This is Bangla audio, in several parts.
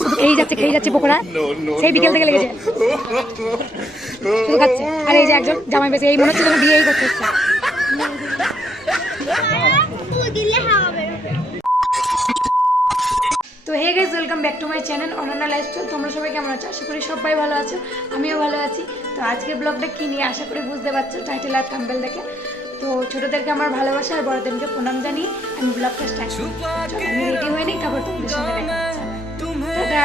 শুধু খেয়ে যাচ্ছে পকোড়া সেই বিকেল থেকে লেগেছে শুধু খাচ্ছে। আর এই যে একজন জামাই বেশি এই মনে হচ্ছে যেন বিয়েই করতে এসছে। তো hey guys, welcome back to my channel Ananya lifestyle. তোমরা সবাই কেমন আছো? আশা করি সবাই ভালো আছো, আমিও ভালো আছি। তো আজকের ব্লগটা কি নিয়ে আশা করি বুঝতে পারছো টাইটেল আর থাম্বনেল দেখে। তো ছোটদেরকে আমার ভালোবাসা আর বড়দেরকে প্রণাম জানিয়ে আমি ব্লগটা স্টার্ট করি। আমি রেডি হয়ে নিই, তারপর তোমাদের সঙ্গে দেখা হচ্ছে। টাটা।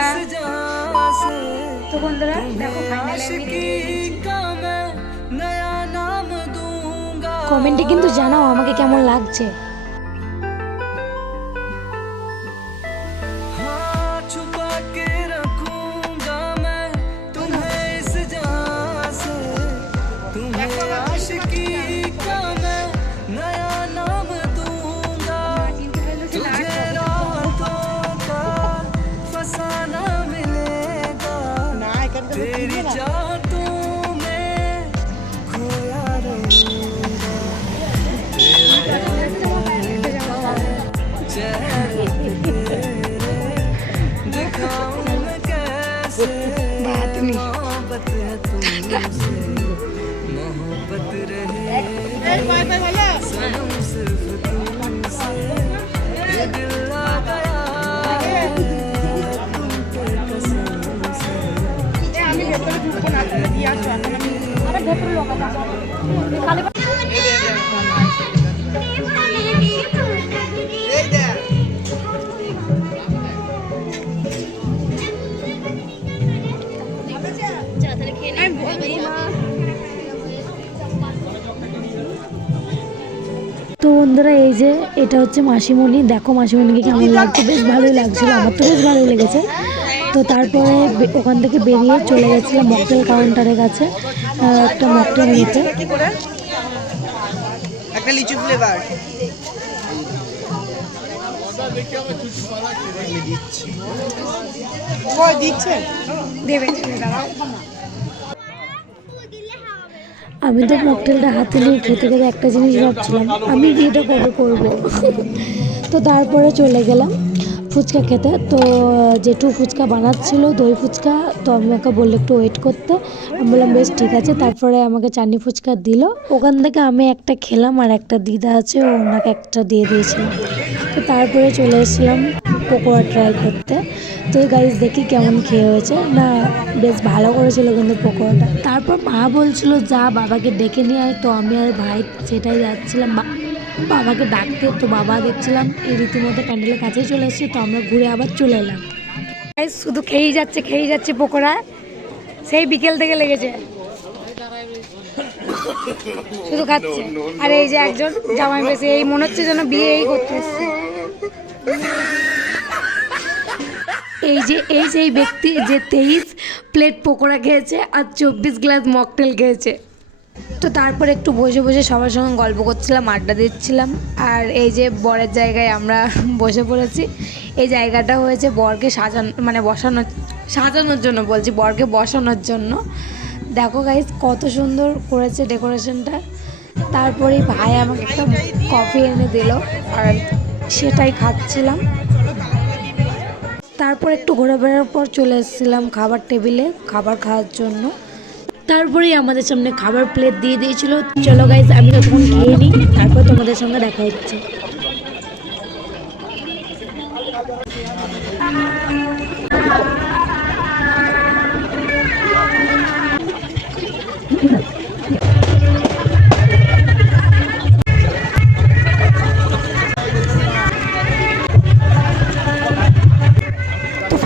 তো বন্ধুরা দেখো, ফাইনালি কমেন্টে কিন্তু জানাও আমাকে কেমন লাগছে। তো বন্ধুরা এই যে এটা হচ্ছে মাসিমণি, দেখো মাসিমণিকে কেমন লাগছে। বেশ ভালোই লাগছিল, আমার তো বেশ ভালোই লেগেছে। তো তারপরে ওখান থেকে বেরিয়ে চলে গেছিলাম মকটেল কাউন্টারের কাছে একটা মকটেল নিতে। একটা লিচু ফ্লেভার দিচ্ছে দেবে। আমি তো মকটেলটা হাতে নিয়ে খেতে খেতে একটা জিনিস ভাবছিলাম, আমি বিয়েটা কবে করবো। তো তারপরে চলে গেলাম ফুচকা খেতে। তো জেঠু ফুচকা বানাচ্ছিল, দই ফুচকা। তো আমি ওকে বললে একটু ওয়েট করতে, আমি বললাম বেশ ঠিক আছে। তারপরে আমাকে চাটনি ফুচকা দিল। ওখান থেকে আমি একটা খেলাম, আর একটা দিদা আছে ওনাকে একটা দিয়ে দিয়েছিলাম। তো তারপরে চলে এসেছিলাম পকোড়া ট্রাই করতে। তো গাইস দেখি কেমন খেয়ে হয়েছে না, বেশ ভালো করেছিল কিন্তু পকোড়াটা। তারপর মা বলছিল যা বাবাকে ডেকে নিয়ে আয়। তো আমি আর ভাই সেটাই যাচ্ছিলাম বাবাকে ডাকতে। তো বাবা দেখছিলাম এই রীতিমতো প্যান্ডেলের কাছেই চলে এসেছে। তো আমরা ঘুরে আবার চলে এলাম। শুধু খেয়েই যাচ্ছে পকোড়া সেই বিকেল থেকে লেগেছে শুধু খাচ্ছে। আর এই যে একজন জামাই বেশি এই মনে হচ্ছে যেন বিয়েই করতে এসছে। এই সেই ব্যক্তি যে 23 প্লেট পকোড়া খেয়েছে আর 24 গ্লাস মকটেল খেয়েছে। তো তারপর একটু বসে বসে সবার সঙ্গে গল্প করছিলাম, আড্ডা দিচ্ছিলাম। আর এই যে বরের জায়গায় আমরা বসে পড়েছি। এই জায়গাটা হয়েছে বরকে সাজানোর জন্য বলছি, বরকে বসানোর জন্য। দেখো গাইস কত সুন্দর করেছে ডেকোরেশনটা। তারপরে ভাই আমাকে একটা কফি এনে দিল আর সেটাই খাচ্ছিলাম। তারপর একটু ঘোরাফেরার পর চলে এসেছিলাম খাবার টেবিলে খাবার খাওয়ার জন্য। তারপরেই আমাদের সামনে খাবার প্লেট দিয়ে দিয়েছিল। চলো গাইস আমি তখন খেয়ে নিই, তারপর তোমাদের সঙ্গে দেখা হচ্ছে।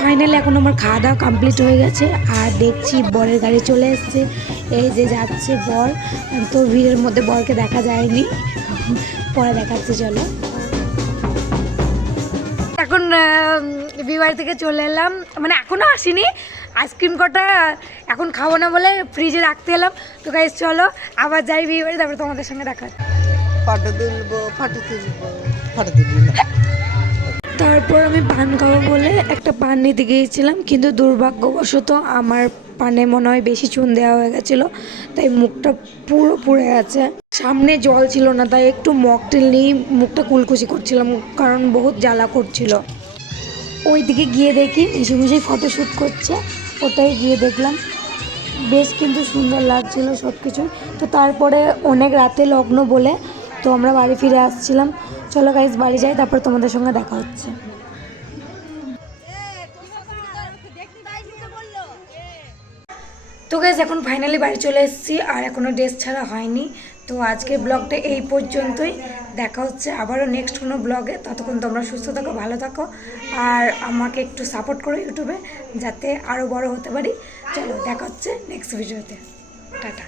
ফাইনালি এখন আমার খাওয়া দাওয়া কমপ্লিট হয়ে গেছে। আর দেখছি বরের গাড়ি চলে এসছে, এই যে যাচ্ছে বর। তো ভিড়ের মধ্যে বরকে দেখা যায়নি, পরে দেখাচ্ছে। চলো এখন বিবাহ থেকে চলে এলাম, মানে এখনও আসিনি। আইসক্রিম কটা এখন খাবো না বলে ফ্রিজে রাখতে এলাম। তো গাইস চলো আবার যাই বিয়ে বাড়ি, তারপরে তোমাদের সঙ্গে দেখা। ফটো তুলবো তারপর আমি পান খাবো বলে একটা পান নিতে গিয়েছিলাম, কিন্তু দুর্ভাগ্যবশত আমার পানে মনে হয় বেশি চুন দেওয়া হয়ে গেছিলো, তাই মুখটা পুরো পুড়ে গেছে। সামনে জল ছিল না, তাই একটু মকটেল নিয়ে মুখটা কুলকুচি করছিলাম, কারণ বহুত জ্বালা করছিল। ওই দিকে গিয়ে দেখি মেশামেশি ফটোশ্যুট করছে, ওটাই গিয়ে দেখলাম। বেশ কিন্তু সুন্দর লাগছিলো সব কিছুই। তো তারপরে অনেক রাতে লগ্ন বলে তো আমরা বাড়ি ফিরে আসছিলাম। চলো গাইস বাড়ি যাই, তারপর তোমাদের সঙ্গে দেখা হচ্ছে। তো গাইস এখন ফাইনালি বাড়ি চলে এসেছি, আর এখনও ড্রেস ছাড়া হয়নি। তো আজকের ব্লগটা এই পর্যন্তই, দেখা হচ্ছে আবারও নেক্সট কোনো ব্লগে। ততক্ষণ তোমরা সুস্থ থাকো, ভালো থাকো, আর আমাকে একটু সাপোর্ট করো ইউটিউবে, যাতে আরও বড় হতে পারি। চলো দেখা হচ্ছে নেক্সট ভিডিওতে, টাটা।